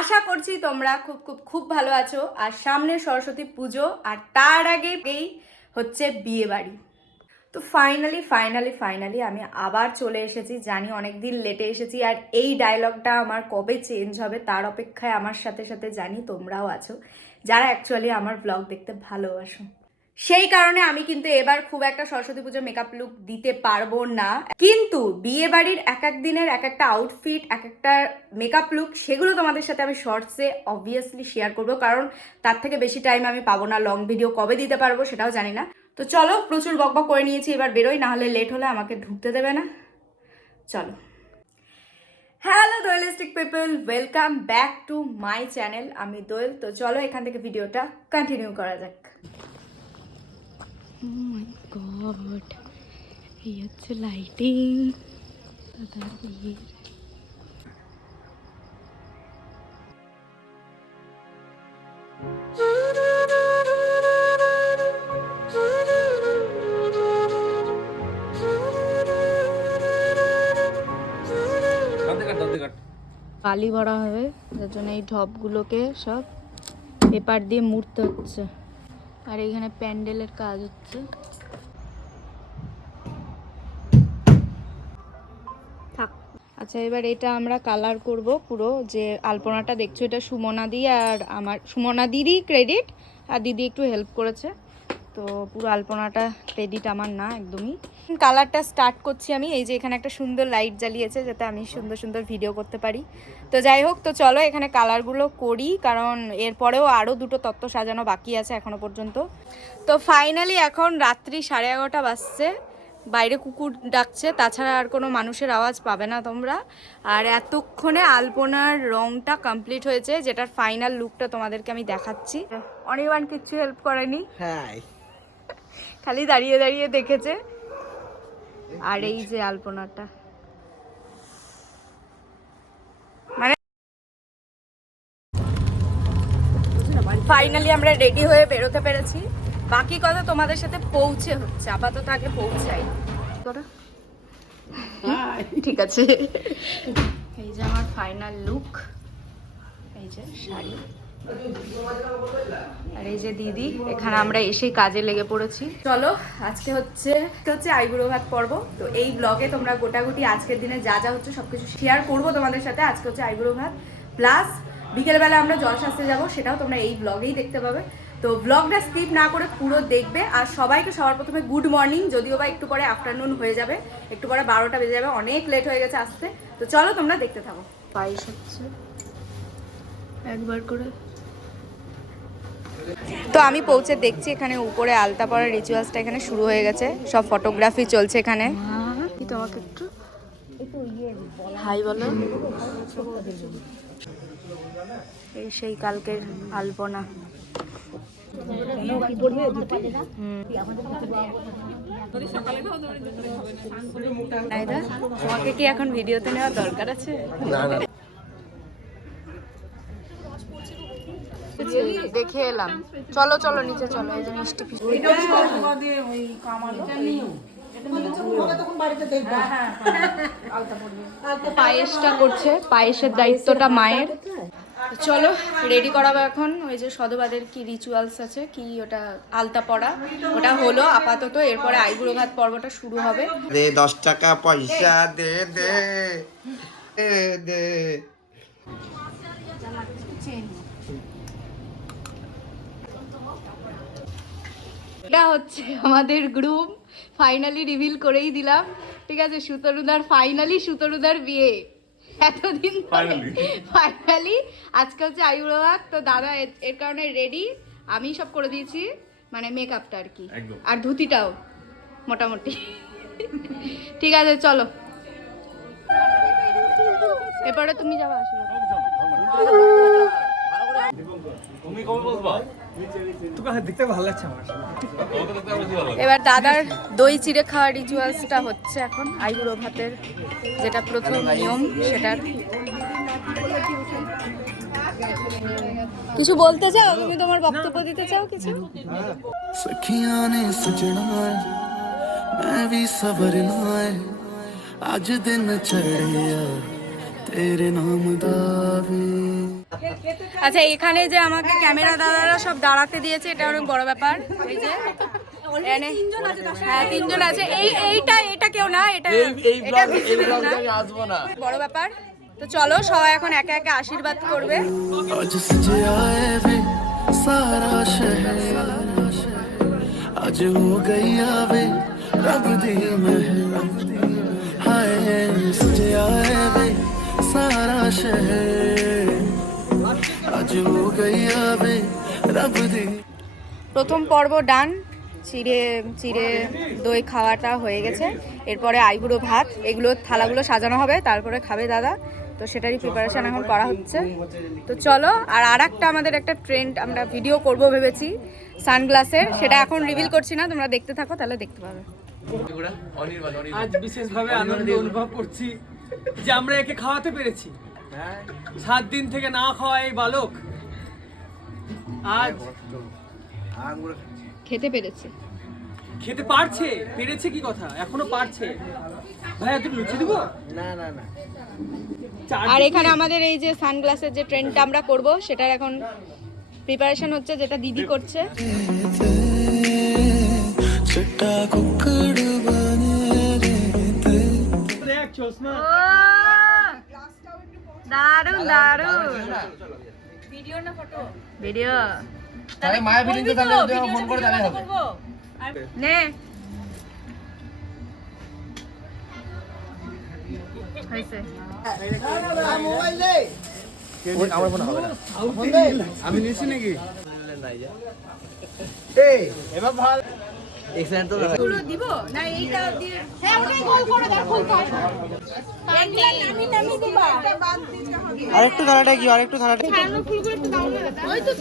আশা করছি তোমরা খুব খুব খুব ভালো আছো। আর সামনে সরস্বতী পুজো, আর তার আগেই হচ্ছে বিয়ে বাড়ি। তো ফাইনালি আমি আবার চলে এসেছি। জানি অনেক দিন লেটে এসেছি, আর এই ডায়লগটা আমার কবে চেঞ্জ হবে তার অপেক্ষায় আমার সাথে সাথে জানি তোমরাও আছো, যারা অ্যাকচুয়ালি আমার ব্লগ দেখতে ভালোবাসো। সেই কারণে আমি কিন্তু এবার খুব একটা সরস্বতী পুজো মেকআপ লুক দিতে পারবো না, কিন্তু বিয়ে বাড়ির এক এক দিনের এক একটা আউটফিট, এক একটা মেকআপ লুক, সেগুলো তোমাদের সাথে আমি শর্টসে অবভিয়াসলি শেয়ার করবো, কারণ তার থেকে বেশি টাইম আমি পাবো না। লং ভিডিও কবে দিতে পারবো সেটাও জানি না। তো চলো, প্রচুর বকবক করে নিয়েছি, এবার বেরোই, না হলে লেট হলে আমাকে ঢুকতে দেবে না। চলো। Hello Doelistic people, welcome back to my channel. আমি দোয়েল। তো চলো এখান থেকে ভিডিওটা কন্টিনিউ করা যাক। Oh my god, এই হচ্ছে লাইটিং। দাদার বিয়ে। বালি ভরা হবে, যার জন্য এই ঢপগুলোকে সব পেপার দিয়ে মুড়তে হচ্ছে। আর এইখানে প্যান্ডেলের কাজ হচ্ছে। আচ্ছা, এবার এটা আমরা কালার করব পুরো। যে আলপনাটা দেখছো, এটা সুমনা দি, আর আমার সুমনা দিদি ক্রেডিট, আর দিদি একটু হেল্প করেছে। তো পুরো আলপনাটা ক্রেডিট আমার না একদমই। কালারটা স্টার্ট করছি আমি। এই যে এখানে একটা সুন্দর লাইট জ্বালিয়েছে, যাতে আমি সুন্দর সুন্দর ভিডিও করতে পারি। তো যাই হোক, তো চলো এখানে কালারগুলো করি, কারণ এরপরেও আরও দুটো তত্ত্ব সাজানো বাকি আছে এখনো পর্যন্ত। তো ফাইনালি এখন রাত্রি 11:30 বাজছে। বাইরে কুকুর ডাকছে, তাছাড়া আর কোনো মানুষের আওয়াজ পাবে না তোমরা। আর এতক্ষণে আলপনার রংটা কমপ্লিট হয়েছে, যেটার ফাইনাল লুকটা তোমাদেরকে আমি দেখাচ্ছি। অনির্বাণ কিচ্ছু হেল্প করেনি, খালি দাঁড়িয়ে দাঁড়িয়ে দেখেছে। আর এই যে আলপনাটা, মানে ফাইনালি আমরা রেডি হয়ে বেরোতে পেরেছি। বাকি কথা তোমাদের সাথে পৌঁছে হচ্ছে, আপাতত আগে পৌঁছাই। ঠিক আছে, এই যে আমার ফাইনাল লুক। এই যে শাড়ি, আর এই যে দিদি। এখানে আমরা এসেই কাজে লেগে পড়েছি। চলো, আজকে হচ্ছে আইবুড়ো ভাত পর্ব। তো এই ব্লগে তোমরা গোটাগুটি আজকের দিনে যা যা হচ্ছে সবকিছু শেয়ার করবো তোমাদের সাথে। আজকে হচ্ছে আইবুড়ো ভাত, প্লাস বিকেলবেলা আমরা জলশাস্ত্রে যাবো, সেটাও তোমরা এই ব্লগেই দেখতে পাবে। তো ব্লগটা স্কিপ না করে পুরো দেখবে। আর সবাইকে সবার প্রথমে গুড মর্নিং, যদিও বা একটু পরে আফটারনুন হয়ে যাবে, একটু পরে 12টা বেজে যাবে, অনেক লেট হয়ে গেছে আসতে। তো চলো তোমরা দেখতে থাকো। পায়েস হচ্ছে একবার করে। তো আমি পৌঁছে দেখছি এখানে উপরে আলতা পরার রিচুয়ালসটা এখানে শুরু হয়ে গেছে, সব ফটোগ্রাফি চলছে এখানে। তোমাকে একটু হাই বলো। এই সেই কালকের আলপনা। তোমাকে কি এখন ভিডিওতে নেওয়ার দরকার আছে? দেখে এলাম। চলো চলো নিচে চলো। এই যে মিষ্টি পায়েসটা করছে, পায়েসের দায়িত্বটা মায়ের। চলো রেডি করাবো এখন। ওই যে সধবাদের কি রিচুয়ালস আছে, কি ওটা আলতা পড়া, ওটা হলো আপাতত। এরপরে আইবুড়ো ভাত পর্বটা শুরু হবে। দে 10 টাকা পয়সা দে দে দে। এটা হচ্ছে আমাদের গ্রুপ। ফাইনালি রিভিল করেই দিলাম, ঠিক আছে। সুতরুদার বিয়ে এতদিন ফাইনালি আজকে হচ্ছে আইবুড়ো ভাত। তো দাদা এর কারণে রেডি, আমি সব করে দিয়েছি, মানে মেকআপটা আর কি, আর ধুতিটাও মোটামুটি। ঠিক আছে চলো, এরপরে তুমি যাবা। এবার দাদার দই চিড়ে খাওয়ার রিচুয়ালসটা হচ্ছে এখন আইবুড়ো ভাতের, যেটা প্রথম নিয়ম। সেটার কিছু বলতে চাও তুমি? তোমার বক্তব্য দিতে চাও কিছু? सखियां ने सजना मैं भी सबर लाए अज दिन चढ़िया तेरे नाम दावे আচ্ছা এখানে যে আমাকে ক্যামেরা দাদারা সব দাঁড়াতে দিয়েছে এটা অনেক বড় ব্যাপার। এই যে হ্যাঁ 3 জন আছে। এটা কেউ না, এটা আসবো না। বড় ব্যাপার। তো চলো সবাই এখন একে একে আশীর্বাদ করবে। आज सजे आए वे सारा शहर आज हो गई आवे रब दी महल हाय सजे आए वे सारा शहर आज हो गई आवे रब दी। প্রথম পর্ব ডান, চিড়ে চিড়ে দই খাওয়াটা হয়ে গেছে। এরপরে আইবুড়ো ভাত, এগুলো থালাগুলো সাজানো হবে, তারপরে খাবে দাদা। তো সেটারই প্রিপারেশন এখন করা হচ্ছে। তো চলো, আর একটা আমাদের একটা ট্রেন্ড আমরা ভিডিও করব ভেবেছি সানগ্লাসের, সেটা এখন রিভিল করছি না, তোমরা দেখতে থাকো তাহলে দেখতে পাবে। আজ বিশেষভাবে আনন্দ অনুভব করছি যে আমরা একে খাওয়াতে পেরেছি। 7 দিন থেকে না খাওয়া এই বালক আজ খেতে পেরেছে। খেতে পেরেছে কি কথা, এখনো পারছে। ভাই একটু লুচি দিব? না না না। আর এখানে আমাদের এই যে সানগ্লাসের যে ট্রেন্ডটা আমরা করব সেটার এখন প্রিপারেশন হচ্ছে, যেটা দিদি করছে। चिट्टा कुक्कड़ बने रहते দেখ চশমা। দারুন দারুন। ভিডিও না ফটো? ভিডিও। তাহলে মায়ের ফিলিং তো তাহলে যদি ফোন করে তাহলে হবে। নে হইছে। আমার ফোন হবে না। আমি নিছি নাকি? এই এবার ভালো এক্সেলেন্ট তো গুলো দিব না, এইটা দিয়ে হ্যাঁ ওটাই গোল করে দাও, গোল কর। নামি দিবা, এটা বাদ দিতে হবে। আরেকটু থালাটা কি, আরেকটু থালাটা ছাড়ানো ফুলগুলো একটু দাও না দাদা। ওই তো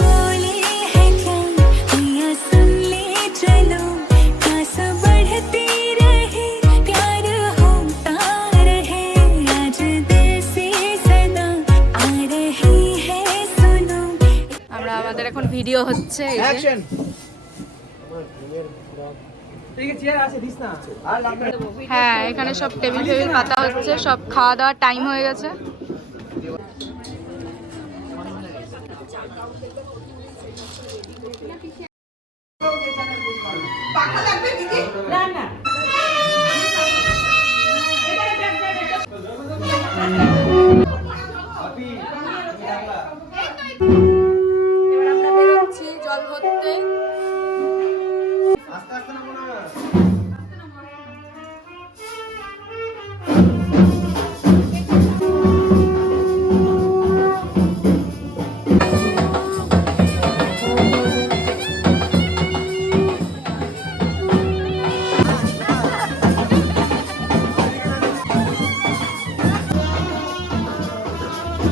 बोले है क्या मियां सुन ले चलो आस बढ़ती रहे प्यार होता रहे आज दिल से सदा आ रही है सुनो। আমরা আমাদের এখন ভিডিও হচ্ছে এই যে। অ্যাকশন ঠিক আছে, চেয়ার আছে দিস না। হ্যাঁ এখানে সব টেবিল ফেবিল পাতা হচ্ছে, সব খাওয়া দাওয়ার টাইম হয়ে গেছে। এবার আমরা বেরোচ্ছি জল ভরতে।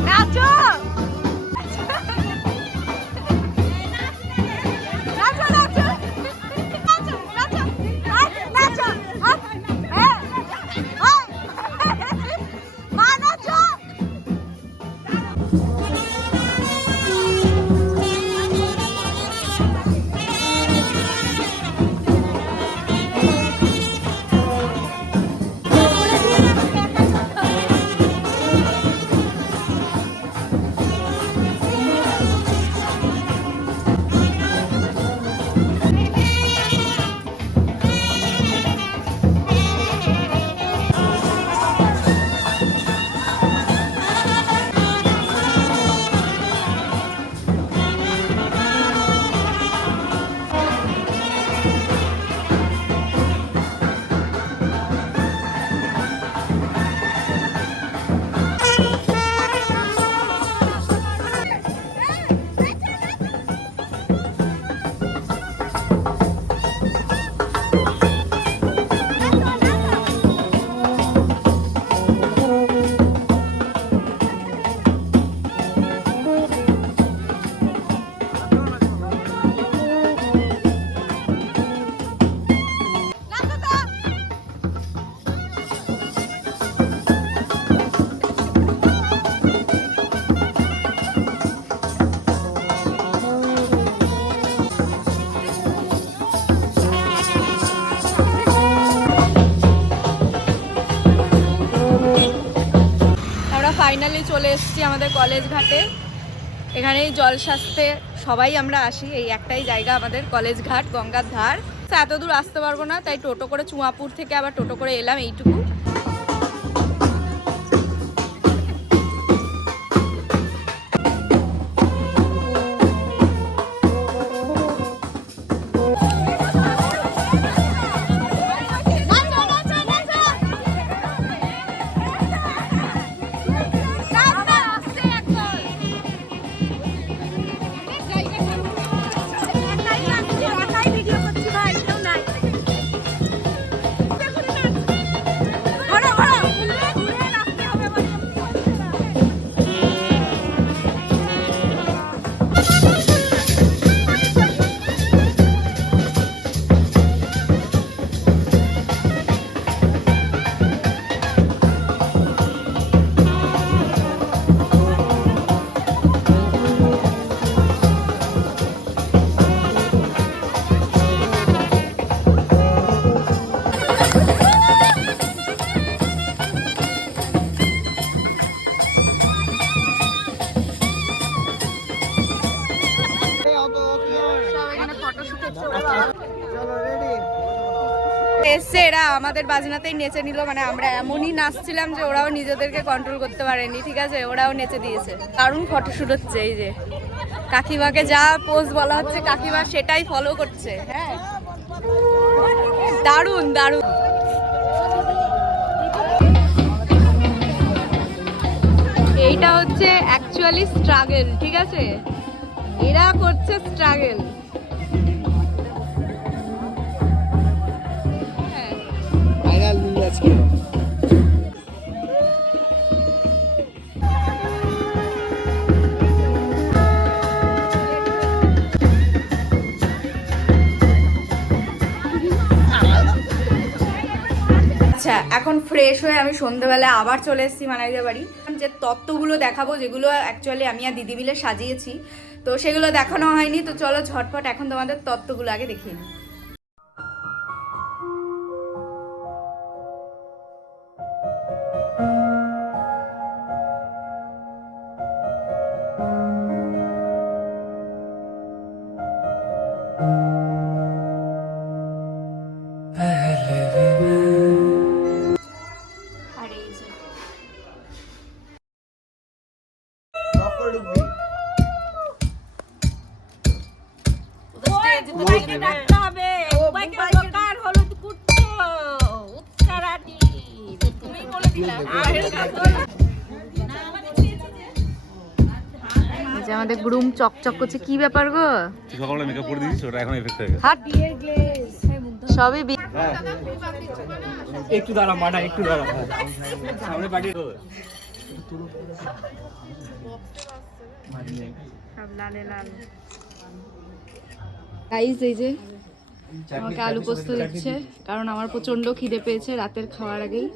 নাচো। এসেছি আমাদের কলেজ ঘাটে। এখানেই জল সাজতে সবাই আমরা আসি, এই একটাই জায়গা আমাদের কলেজ ঘাট, গঙ্গার ধার। তো এত দূর আসতে পারবো না, তাই টোটো করে চুয়াপুর থেকে আবার টোটো করে এলাম এইটুকু। এসছে এরা আমাদের বাজনাতেই নেচে নিল, মানে আমরা এমনই নাচছিলাম যে ওরাও নিজেদেরকে কন্ট্রোল করতে পারেনি, ঠিক আছে, ওরাও নেচে দিয়েছে। দারুণ ফটোশুট হচ্ছে, এই যে কাকিমাকে যা পোজ বলা হচ্ছে কাকিমা সেটাই ফলো করছে। হ্যাঁ, দারুণ দারুণ। এইটা হচ্ছে অ্যাকচুয়ালি স্ট্রাগল, ঠিক আছে, এরা করছে স্ট্রাগল। আচ্ছা, এখন ফ্রেশ হয়ে আমি সন্ধ্যেবেলা আবার চলে এসেছি মানাইদের বাড়ি। যে তত্ত্বগুলো দেখাবো, যেগুলো অ্যাকচুয়ালি আমি আর দিদি মিলে সাজিয়েছি, তো সেগুলো দেখানো হয়নি। তো চলো ঝটপট এখন তোমাদের তত্ত্বগুলো আগে দেখিয়ে নিই। আর এই যে আমাদের গ্রুম চকচক করছে, কি ব্যাপার গো? সকালে মেকআপ করে দিয়েছিস, ওটা এখন এফেক্ট হয়ে গেছে। হাত সবই একটু দাঁড়া মাটা, একটু দাঁড়া সামনে পাঠিয়ে দেবো। সব লালে লাল। গাইস, এই যে আমাকে আলু পোস্ত দিচ্ছে, কারণ আমার প্রচন্ড খিদে পেয়েছে রাতের খাওয়ার আগেই।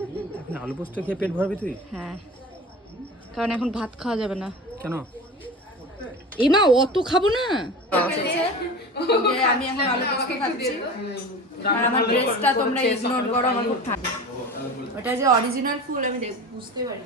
আলু পোস্ত খেয়ে পেট ভরবি তুই? হ্যাঁ, কারণ এখন ভাত খাওয়া যাবে না। কেন? এমা অত খাবো না। আমি এখন আলু পোস্ত খাচ্ছি, আর আমার ড্রেসটা তোমরা ইগনোর করো, আমার খুব ঠান্ডা। ওটা যে অরিজিনাল ফুল আমি বুঝতে পারি।